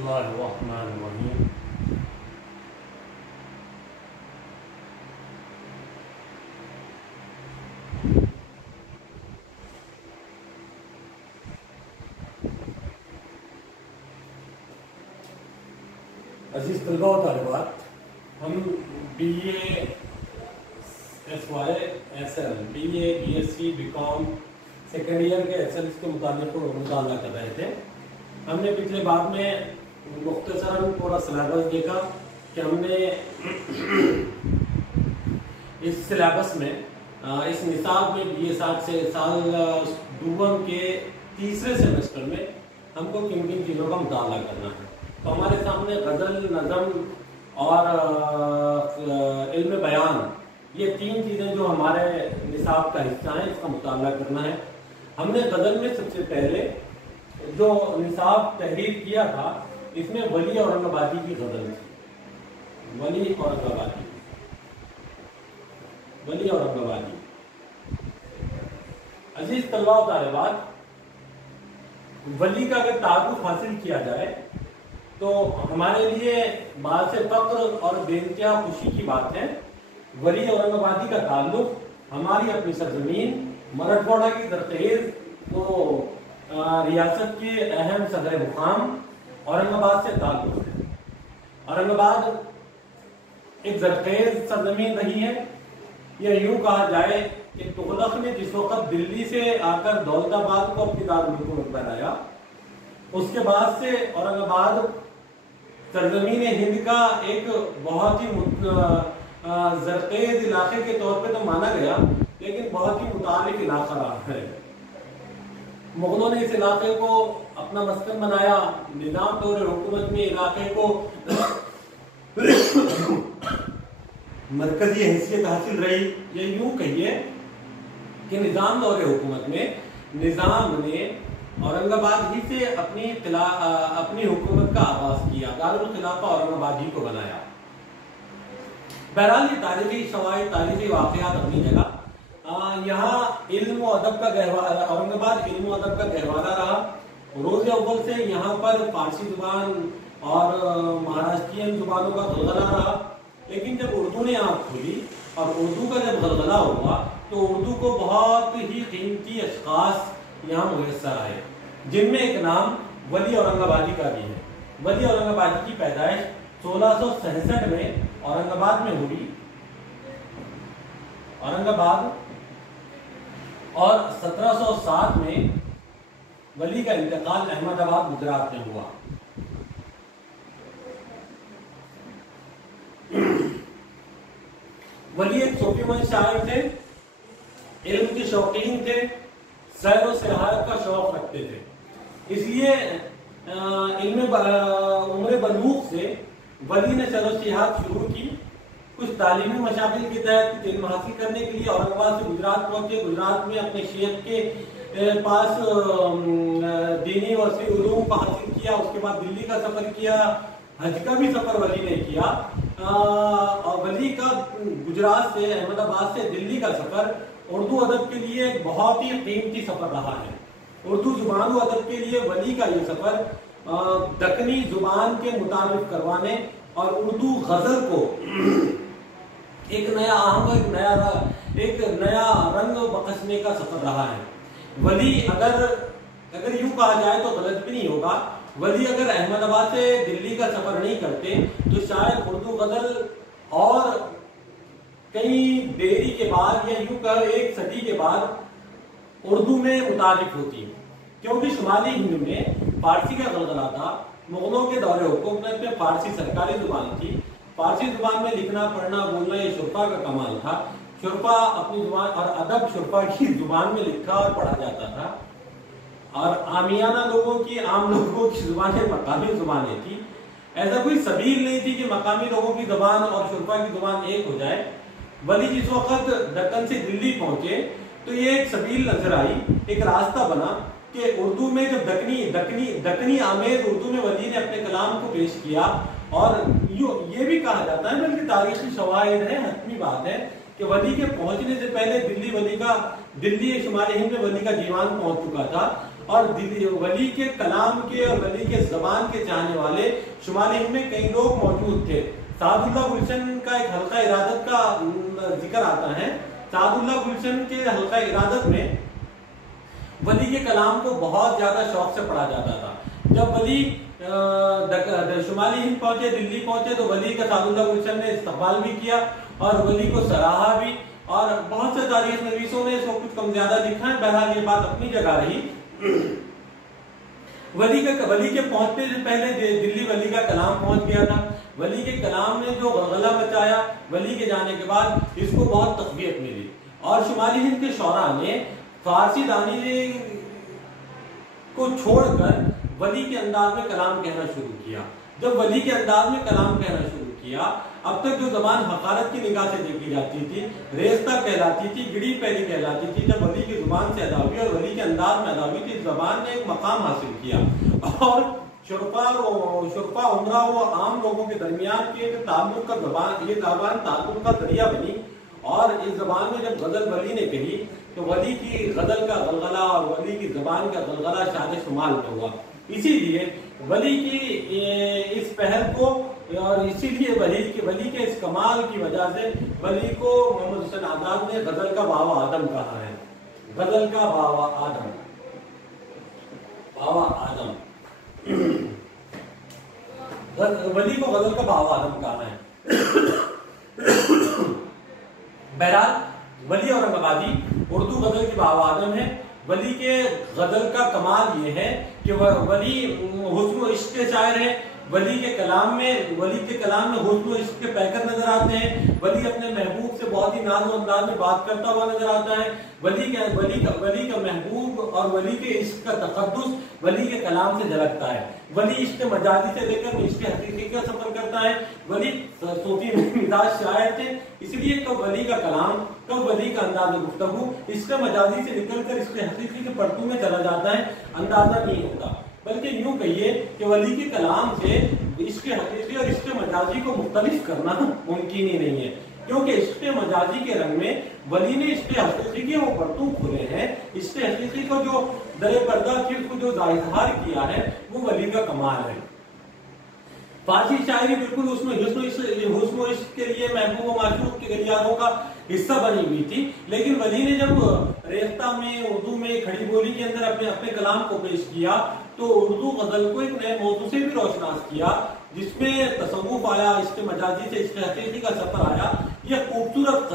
बिस्मिल्लाहिर्रहमानिर्रहीम। अजीज तलबा व तालिबात, हम BA BSc BCom second year के SLs के मुताला कर रहे थे। हमने पिछले बार में मुख्तसरन पूरा सिलेबस देखा कि हमने इस सिलेबस में इस निसाब में BA से साल दूसरे के तीसरे सेमेस्टर में हमको किन किन चीज़ों का मुताला करना है। तो हमारे सामने गज़ल, नज़म और इल्म बयान, ये तीन चीज़ें जो हमारे निसाब का हिस्सा हैं, इसका मुताला करना है। हमने गज़ल में सबसे पहले जो निसाब तहरीर किया था, इसमें वली औरंगाबादी की गज़ल थी। वली औरंगाबादी अजीज तलबा व तालिबात, वली का अगर तारुफ हासिल किया जाए तो हमारे लिए बात से फक्र और बेइंतहा खुशी की बात है। वली औरंगाबादी का ताल्लुक हमारी अपनी सरजमीन मराठवाड़ा की दरखेज तो रियासत के अहम सदर मुकाम औरंगाबाद से ताल्लुक है। औरंगाबाद एक जरखेज सरजमीन रही है। यह यूं कहा जाए कि तुगलक ने जिस वक्त दिल्ली से आकर दौलताबाद को अपनी दारुल हुकूमत बनाया, उसके बाद से औरंगाबाद सरजमीन हिंद का एक बहुत ही जरखेज इलाके के तौर पे तो माना गया, लेकिन बहुत ही मुतालिक इलाका रहा है। मुगलों ने इस इलाके को अपना मस्कन बनाया, निजाम दौरे हुकूमत में इलाके को मरकजी हैसियत हासिल रही। ये यूं कहिए कि निजाम दौरे हुकूमत में निजाम ने औरंगाबाद ही से अपनी हुकूमत का आगाज किया, दारुल खिलाफा औरंगाबाद ही को बनाया। बहरहाल ये तारीखी शवाहिद, तारीखी वाक़यात अपनी जगह। यहाँ इल्म व अदब का गहवारा, औरंगाबाद इल्म व अदब का गहवारा रहा। रोज़ अव्वल से यहाँ पर फारसी जुबान और महाराष्ट्रियन जुबानों का गलगला रहा, लेकिन जब उर्दू ने आँख खोली और उर्दू का जब गलगला हुआ तो उर्दू को बहुत ही कीमती अशखास यहाँ मुयस्सर आए, जिनमें एक नाम वली औरंगाबादी का भी है। वली औरंगाबादी की पैदाइश 1667 में औरंगाबाद में हुई, और 1707 में वली का इंतकाल अहमदाबाद गुजरात में हुआ। वली एक सूफीमंद शायर थे, इल्म के शौकीन थे, सैर व सियाहत का शौक रखते थे। इसलिए उम्र बलूग से वली ने सैर व सियाहत शुरू की। कुछ तालीमी मशागिल के तहत इल्म हासिल करने के लिए औरंगाबाद से गुजरात पहुंचे। गुजरात में अपने शेख के पास दीनी और उलूम को हासिल किया। उसके बाद दिल्ली का सफर किया, हज का भी सफर वली ने किया। और वली का गुजरात से, अहमदाबाद से दिल्ली का सफर उर्दू अदब के लिए एक बहुत ही कीमती सफर रहा है। उर्दू जुबान व अदब के लिए वली का ये सफर दक्कनी जुबान के मुताबिक करवाने और उर्दू गजल को एक नया आहंग, एक नया रंग बख्शने का सफर रहा है। वली अगर यूं कहा जाए तो गलत भी नहीं होगा, वली अगर अहमदाबाद से दिल्ली का सफर नहीं करते तो शायद उर्दू गजल और कई देरी के बाद या यूं कर एक सदी के बाद उर्दू में मुतारिफ होती, क्योंकि शुमाली हिंद में फारसी का गलगला था। मुगलों के दौरे हुकूमत में फारसी सरकारी जुबान थी। फारसी जुबान में लिखना, पढ़ना, बोलना ये शुरफा का कमाल था। शुरफा अपनी जुबान और अदब शुरफा की जुबान में लिखा और पढ़ा जाता था, और आमियाना लोगों की, आम लोगों की जुबानें मकामी जुबानें थी। ऐसा कोई सबील नहीं थी कि मकामी लोगों की जुबान और शुरफा की जुबान एक हो जाए। वली जिस वक्त दक्कन से दिल्ली पहुंचे तो ये एक सबील नजर आई, एक रास्ता बना कि उर्दू में जब दक्कनी आमेज उर्दू में वली ने अपने कलाम को पेश किया। और ये भी कहा जाता है, बल्कि तारीखी शवाहिद है, हतमी बात है कि वली के पहुंचने से पहले दिल्ली शुमाली हिंद में वली का दीवान पहुंच चुका था। اور ولی کے کلام کے اور ولی کے زبان کے چاہنے والے شمالی ہند میں کئی لوگ موجود تھے۔ سعد اللہ گلشن کا ایک حلقہ ارادت کا ذکر آتا ہے۔ سعد اللہ گلشن کے حلقہ ارادت میں ولی کے کلام کو بہت زیادہ شوق سے پڑھا جاتا تھا۔ جب ولی شمالی ہند پہنچے، دلی پہنچے، تو ولی کا سعد اللہ گلشن نے استقبال بھی کیا اور ولی کو سراہا بھی، اور بہت سے تاریخ نویسوں نے اس کو کچھ کم زیادہ لکھا ہے۔ بہرحال یہ بات اپنی جگہ رہی۔ ولی کے پہنچنے سے پہلے دلی ولی کا کلام پہنچ گیا تھا۔ ولی کے کلام نے جو غلغلہ مچایا، ولی کے جانے کے بعد اس کو بہت تقویت ملی، اور شمالی ہند کے شعراء نے فارسی دانی کو چھوڑ کر ولی کے انداز میں کلام کہنا شروع کیا۔ جب ولی کے انداز میں کلام کہنا شروع کیا، اب تک جو زبان حقارت کی نگاہ سے دیکھی جاتی تھی، ریستہ کہلاتی تھی، گڑی پیری کہلاتی تھی، جب ولی کی زبان سے ادا ہوئی اور ولی کے انداز میں ادا ہوئی تو اس زبان نے ایک مقام حاصل کیا، اور شرفا عمرہ و عام لوگوں کے درمیان کے تعلق کا زبان، یہ زبان تعلق کا ذریعہ بنی۔ اور اس زبان میں جب غزل ولی نے کہی تو ولی کی غزل کا غلغلہ اور ولی کی زبان کا غلغلہ شان شمال میں ہوا۔ اسی لیے ولی کی اس پہل کو، اور اسی لیے ولی کے اس کمال کی وجہ سے ولی کو محمد حسین آزاد نے غزل کا بابا آدم کہا ہے۔ غزل کا بابا آدم، بابا آدم، ولی کو غزل کا بابا آدم کہا ہے۔ بہرحال ولی اورنگ آبادی اردو غزل کی بابا آدم ہے۔ ولی کے غزل کا کمال یہ ہے کہ ولی حسن و عشق کے شاعر ہے۔ ولی کے کلام میں حسن و عشق کے پیکر نظر آتے ہیں۔ ولی اپنے محبوب سے بہت ہی ناز و انداز میں بات کرتا ہوا نظر آتا ہے۔ ولی کا محبوب اور ولی کے عشق کا تقدس ولی کے کلام سے جھلکتا ہے۔ ولی عشق مجازی سے لے کر عشق حقیقی کا سفر کرتا ہے۔ ولی صوفی مزاج شاعر تھے، اس لیے کب ولی کا کلام، کب ولی کا انداز گفتگو عشق مجازی سے نکل کر عشق حقیقی کے پرتو میں چلا جاتا ہے، اندازہ نہیں ہوتا۔ بلکہ یوں کہیے کہ ولی کے کلام سے عشق حقیقی اور عشق مجازی کو مختلف کرنا ممکن ہی نہیں ہے، کیونکہ عشق مجازی کے رنگ میں ولی نے عشق حقیقی کے وہ پرتو کھولے ہیں۔ عشق حقیقی کو جو در پردہ چیز کو جو اظہار کیا ہے وہ ولی کا کمال ہے۔ فارسی شاعری بالکل حسن و عشق کے لیے محبوب و معشوق کے گلیاروں کا حصہ بنی ہوئی تھی، لیکن ولی نے جب ریختہ میں، اردو میں، کھڑی بولی کے اندر اپنے کلام کو پیش کیا تو اردو غزل کو ایک نئے موضوع سے بھی روشناس کیا، جس میں تصوف آیا، عشق مجازی سے عشق حقیقی کا سفر آیا۔ یہ خوبصورت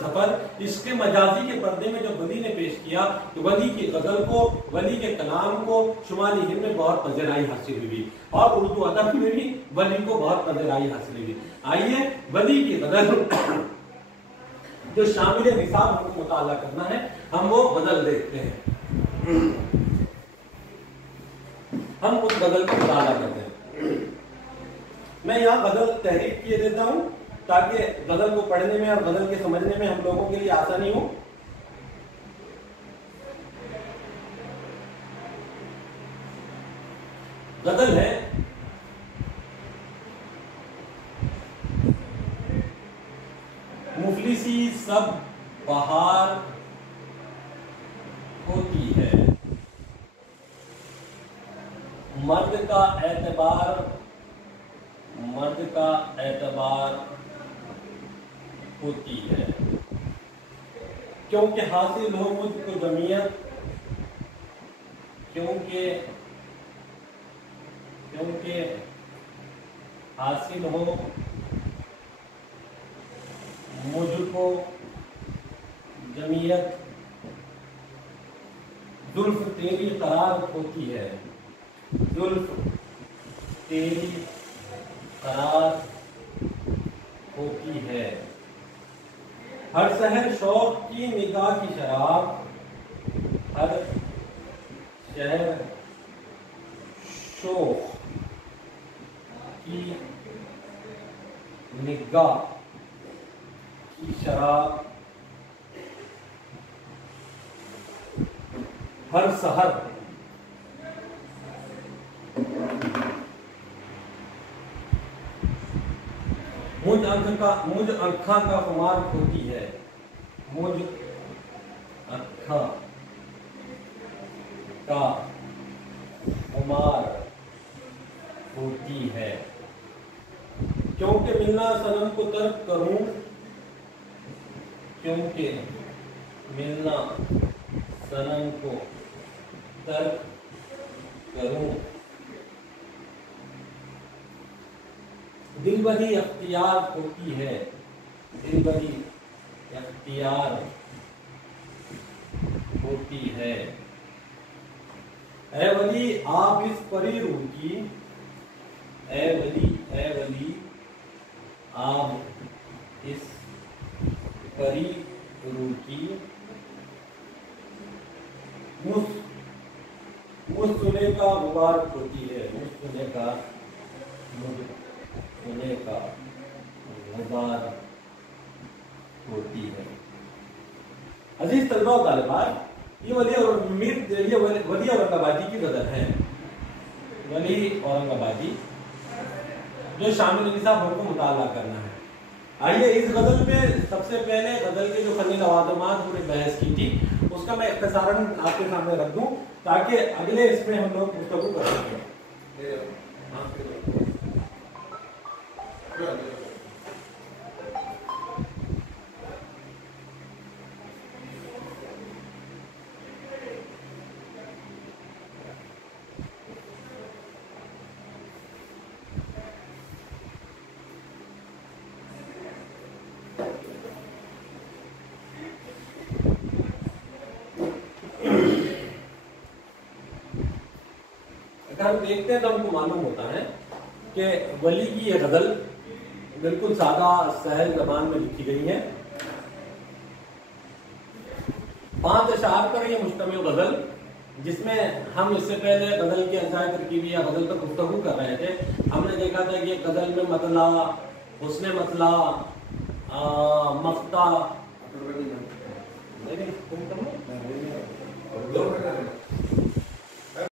سفر عشق مجازی کے پردے میں جب ولی نے پیش کیا تو ولی کی غزل کو، ولی کے کلام کو شمالی ہند میں بہت پذیرائی حاصل ہوئی، اور اردو ادب میں بھی ولی کو بہت پذیرائی حاصل ہوئی۔ آئیے ولی کی غزل جو شامل نصاب ہم کو مطالعہ کرنا ہے، ہم وہ غزل دیکھتے ہیں، ہم اس غزل کا مطالعہ کرتے ہیں۔ میں یہاں غزل تحریر کیے دیتا ہوں تاکہ غزل کو پڑھنے میں اور غزل کے سمجھنے میں ہم لوگوں کے لیے آسانی ہو۔ غزل ہے: مفلسی سب بہار ہوتی ہے، مرد کا اعتبار ہوتی ہے، کیونکہ حاصل ہو مجھ کو جمعیت، کیونکہ حاصل ہو مجھ کو جمعیت، زلف تیری قرار ہوتی ہے، زلف تیری قرار ہوتی ہے، ہر سحر شوق کی نگاہ کی شراب، ہر شہر شوق کی نگاہ کی شراب، ہر سحر مجھ آنکھاں کا خمار ہوتی ہے، مجھ آنکھاں का खुमार होती है। क्योंकि मिलना सनम को तर्क करूं, क्योंकि मिलना सनम को तर्क करूं, दिल बड़ी अख्तियार होती है, दिल बड़ी अख्तियार होती है। ऐ वली आप इस परी रूह की, ऐ वली आप इस परी रूह की मुस्कुने का मुबारक होती है, मुस्कुने का मुबारक होती है। अजीज तलबा और तालिबात, ये वली औरंगाबादी की गजल है। वली औरंगाबादी जो शामिल अली साहब हमको मुताला करना है। आइए इस गजल में सबसे पहले गजल के जो फनी लवाज़मात हमने बहस की थी उसका मैं इख्तिसारन आपके सामने रख दूं ताकि अगले इसमें हम लोग गुफ्तगू कर सकें। अगर हम देखते हैं तो हमको मालूम होता है कि वली की ये गजल बिल्कुल सादा सहल ज़बान में लिखी गई है। 5 अशार पर ये मुश्तमिल गजल, जिसमें हम इससे पहले गजल के अजाय तरकीबी या गजल पर गुफ्तगू कर रहे थे। हमने देखा था कि गजल में मतला, हुस्न मतला, मफ्ता